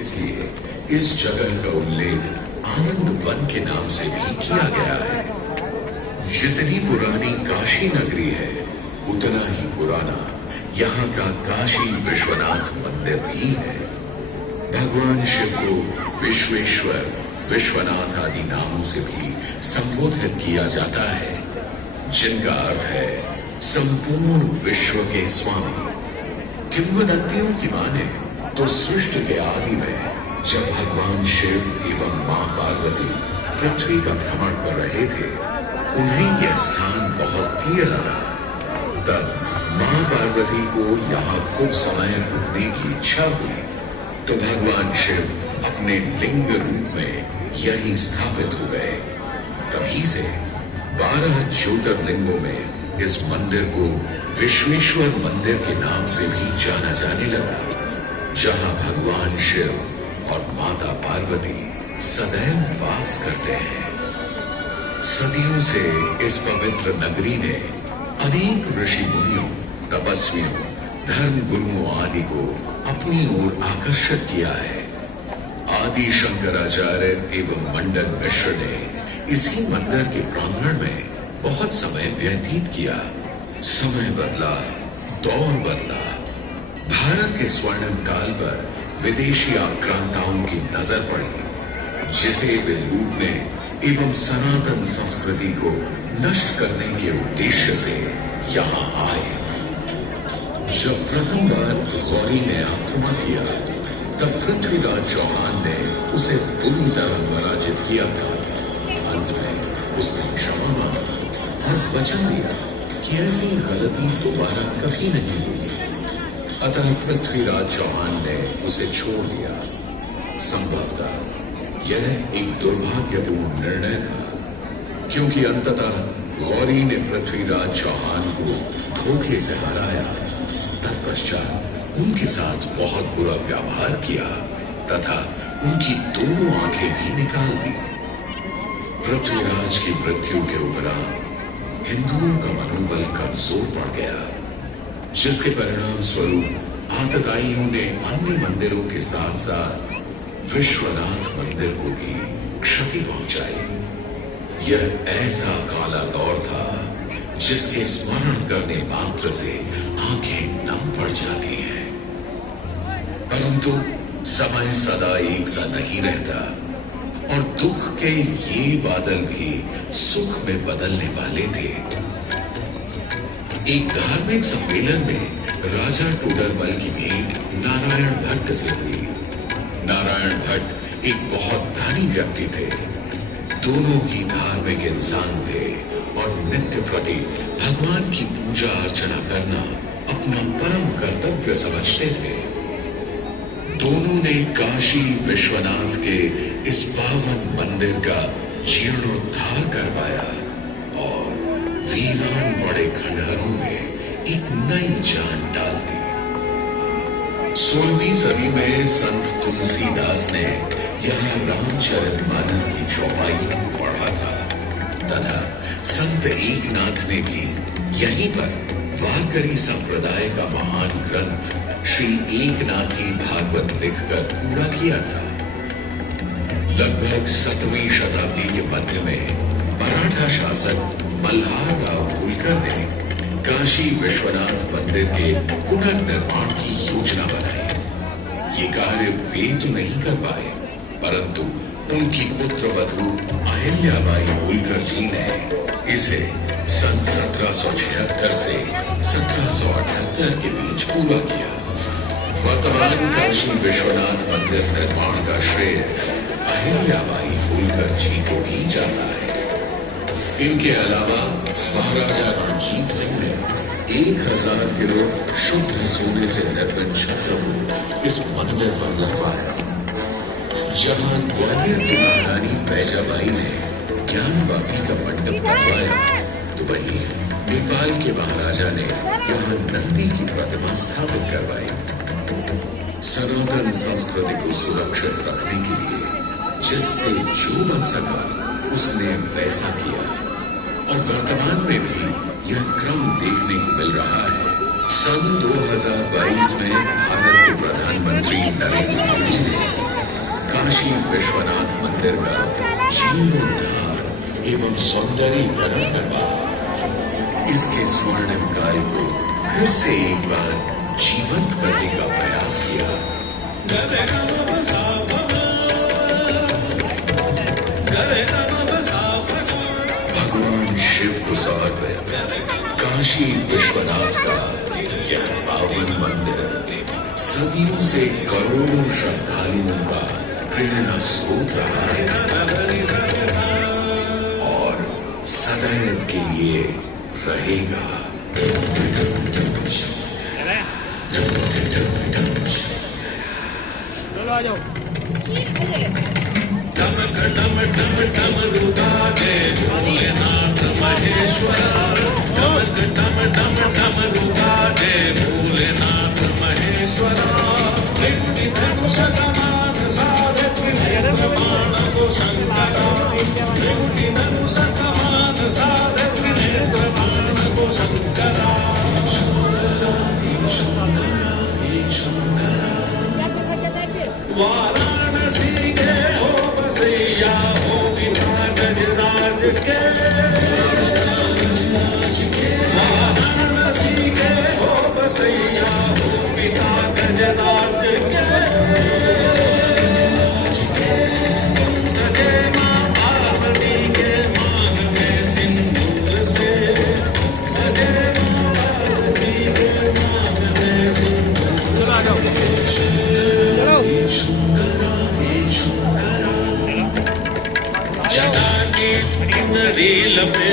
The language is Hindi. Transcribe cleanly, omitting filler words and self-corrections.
इसलिए इस जगह का उल्लेख आनंद वन के नाम से भी किया गया है। जितनी पुरानी काशी नगरी है, उतना ही पुराना यहाँ का काशी विश्वनाथ मंदिर भी है। भगवान शिव को विश्वेश्वर, विश्वनाथ आदि नामों से भी संबोधित किया जाता है, जिनका अर्थ है संपूर्ण विश्व के स्वामी। किंवदंतियों की माने तो सृष्टि के आदि में जब भगवान शिव एवं मां पार्वती पृथ्वी का भ्रमण कर रहे थे, उन्हें यह स्थान बहुत प्रिय लगा। तब मां पार्वती को यहाँ कुछ समय रुकने की इच्छा हुई, तो भगवान शिव अपने लिंग रूप में यहीं स्थापित हो गए। तभी से 12 ज्योतिर्लिंगों में इस मंदिर को विश्वेश्वर मंदिर के नाम से भी जाना जाने लगा, जहां भगवान शिव और माता पार्वती सदैव वास करते हैं। सदियों से इस पवित्र नगरी ने अनेक ऋषि मुनियों, तपस्वियों, धर्म गुरुओं आदि को अपनी ओर आकर्षित किया है। आदि शंकराचार्य एवं मंडन मिश्र ने इसी मंदिर के प्रांगण में बहुत समय व्यतीत किया। समय बदला, दौर बदला। भारत के स्वर्णिम काल पर विदेशी आक्रांताओं की नजर पड़ी, जिसे वे लूटने एवं सनातन संस्कृति को नष्ट करने के उद्देश्य से यहाँ आए। जब प्रथम बार गौरी ने आक्रमण किया, तब पृथ्वीराज चौहान ने उसे पूरी तरह पराजित किया था। अंत में उसने क्षमा मांगी और वचन दिया कि ऐसी गलती दोबारा कभी नहीं होगी। अतः पृथ्वीराज चौहान ने उसे छोड़ दिया। संभवतः यह एक दुर्भाग्यपूर्ण निर्णय था, क्योंकि अंततः गौरी ने पृथ्वीराज चौहान को धोखे से हराया। तत्पश्चात उनके साथ बहुत बुरा व्यवहार किया तथा उनकी दोनों आंखें भी निकाल दी। पृथ्वीराज की मृत्यु के उपरांत हिंदुओं का मनोबल कमजोर पड़ गया, जिसके परिणाम स्वरूप आतताइयों ने अन्य मंदिरों के साथ साथ विश्वनाथ मंदिर को भी क्षति पहुंचाई। यह ऐसा काला दौर था जिसके स्मरण करने मात्र से आंखें नम पड़ जाती हैं। परंतु समय सदा एक सा नहीं रहता और दुख के ये बादल भी सुख में बदलने वाले थे। एक धार्मिक सम्मेलन में राजा टोडरमल की भेंट नारायण भट्ट से हुई। नारायण भट्ट एक बहुत धनी व्यक्ति थे। दोनों ही धार्मिक इंसान थे और नित्य प्रति भगवान की पूजा अर्चना करना अपना परम कर्तव्य समझते थे। दोनों ने काशी विश्वनाथ के इस पावन मंदिर का जीर्णोद्धार करवाया और वीरान बड़े खंडहरों में एक नई जान डाल दी। 16वीं सदी में संत तुलसीदास ने यहाँ रामचरितमानस की चौपाई को पढ़ा था तथा संत एकनाथ ने भी यहीं पर वारकरी संप्रदाय का महान ग्रंथ श्री एकनाथी भागवत लिखकर पूरा किया था। लगभग 7वीं शताब्दी के मध्य में मराठा शासक मल्हार राव होलकर ने काशी विश्वनाथ मंदिर के पुनर्निर्माण की योजना बनाई। ये कार्य वे तो नहीं कर पाए, परंतु उनकी पुत्रवधू अहिल्याबाई होलकर जी ने इसे सन 1776 से 1778 के बीच पूरा किया। वर्तमान काशी विश्वनाथ मंदिर निर्माण का श्रेय अहिल्याबाई होलकर जी को ही जाता है। इनके अलावा महाराजा रणजीत सिंह ने 1000 किलो शुद्ध सोने से निर्मित छत्र को इस मंदिर पर लगवाया। जहां ग्वालियर की महारानी पैजाबाई ने ज्ञानवापी का मंडप बनवाया, तो वहीं नेपाल के महाराजा ने यहाँ नंदी की प्रतिमा स्थापित करवाई। सनातन संस्कृति को सुरक्षित रखने के लिए जिससे जो बन सका उसने वैसा किया और वर्तमान में भी यह क्रम देखने को मिल रहा है। सन 2022 में भारत के प्रधानमंत्री नरेंद्र मोदी ने काशी विश्वनाथ मंदिर का जीर्णोद्धार एवं सौंदर्यीकरण करवा इसके स्वर्णिम काल को फिर से एक बार जीवंत करने का प्रयास किया। भगवान शिव को समर्पित काशी विश्वनाथ का यह पावन मंदिर सदियों से करोड़ों श्रद्धालुओं का प्रेरणा स्रोत रहा है और सदैव के लिए रहेगा। चलो आ जाओ। डम डम डम डम रुदा दे भोलेनाथ महेश्वर। डम डम डम डम रुदा दे भोलेनाथ महेश्वर। त्रिपुटी धनुष कमान साधे त्रिनेत्र बाण को शंकर। त्रिपुटी धनुष कमान साधे त्रिनेत्र बाण को शंकर। वाराणसी के हो बसैया हो बिना गजराज के। वाराणसी के हो बसैया हो बिना गजराज के। तुम सजे मां पार्वती के मान में सिंदूर से। सजे मां पार्वती के मान में सिंदूर से। जटा की रील पे